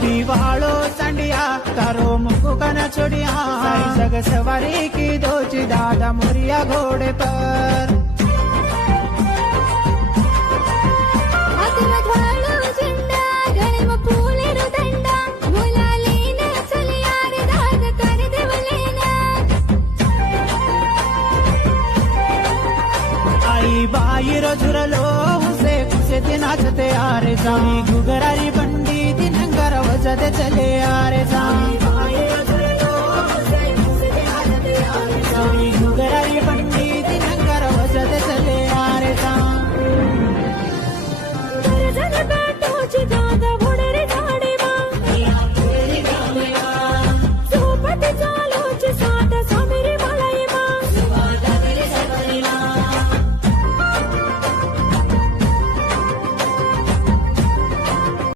कभी वालो संडिया तारो मुकु कना छोड़िया साई जग सवारी की दोची दादा मोरिया घोड़े पर बाई रोजुरलो हुसे कुसे ते नाचते आरे जामी गुगरारी बंडी दिन घर वजते चले आरे जामी